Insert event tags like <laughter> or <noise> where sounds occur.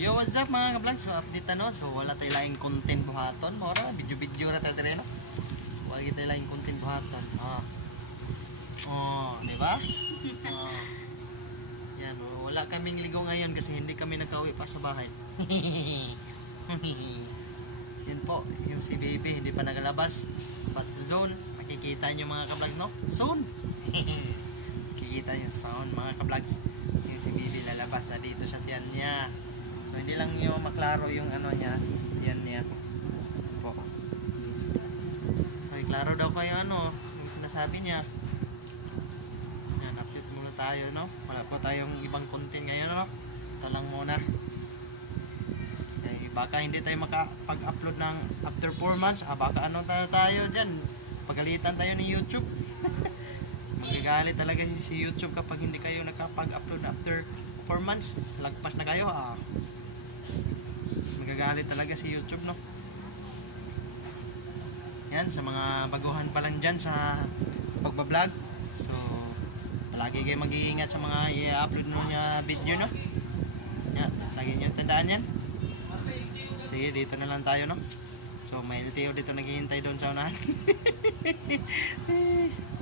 Yo, what's up mga ka-vlog? So, update na no? So, wala tayo laing content buhaton. Mora, video-video na tayo no? Wala tayo laing content buhaton. Ah. Oh, di ba? <laughs> Oh. Yan, oh, wala kaming ligo ngayon kasi hindi kami nagka-uwi pa sa bahay. <laughs> Yan po, yung si baby hindi pa nagalabas. But zone, makikita nyo mga ka-vlog, no? Soon! <laughs> Makikita yung sound mga ka-vlogs. Yung si baby lalabas na dito sa tiyan niya. So hindi lang yung maklaro yung ano niya, yan niya. Po. Ay klaro daw kayo ano, yung sinasabi niya. Yan, update muna tayo, no? Wala po tayong ibang content ngayon, no? Ito lang muna. Eh, baka hindi tayo makapag-upload ng after 4 months. Ah, baka ano tayo, tayo dyan. Pagalitan tayo ni YouTube. <laughs> Magagalit talaga si YouTube kapag hindi kayo nakapag-upload after 4 months. Lagpas na kayo, ah. Magagalit talaga si YouTube, no? Yan, sa mga baguhan pa lang dyan sa pagbablog. So, palagi kayo mag-iingat sa mga i-upload mo niya video, no? Yan, lagi nyo tandaan yan. Sige, dito na lang tayo, no? So, may LTO dito naghihintay doon sa unahan. <laughs>